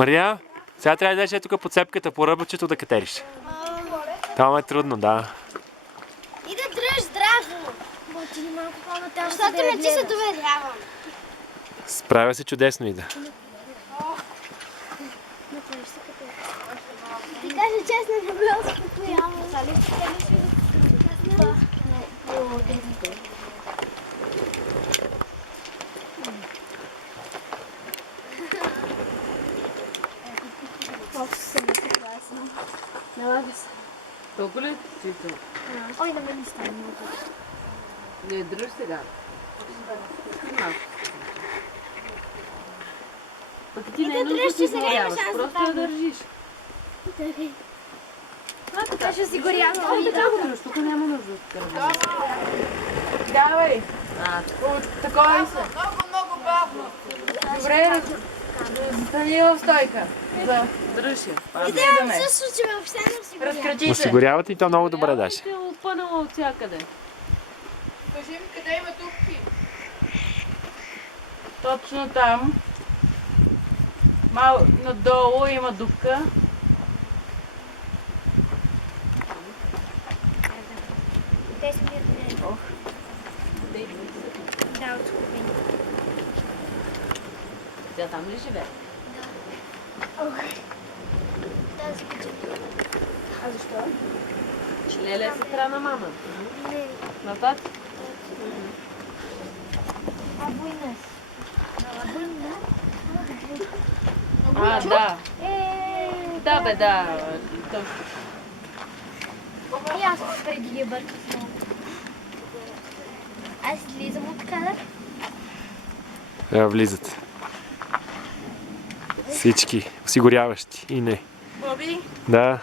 Мария, сега трябва да идеш тук по цепката, по ръбъчето да катериш. Това е трудно, да. И да дръж здраво. Защото не ти се доверявам. Справя се чудесно, Ида. Ти кажа честно, не била успокоявам. Налага се. Толкова ли си то? Ой, на мен не стане. Не, дръж сега. Пък ти не е нужда да си изморяваш, просто я държиш. Така ще си горя. Така го дръж, тук няма нужда от кървиш. Давай! Такова се. Много бавно. Добре, стани в стойка. Дръж я. И да се случи въобще не си горя. Разкрати се. Осигурявате и то много добре, Даша. Ти е опънала от всякъде. Кажи ми къде има дупки. Точно там. Надолу има дупка. Те са ми отмени. Да, от скупени. Тя там ли живее? Тази кача. А защо? Леля е сестра на мама. Не. На тати? Абуйнес. А, да. Да, бе, да. И аз преди ги бърках много. Аз излизам от кадър. Влизат. Всички осигуряващи и не. Боби, Да.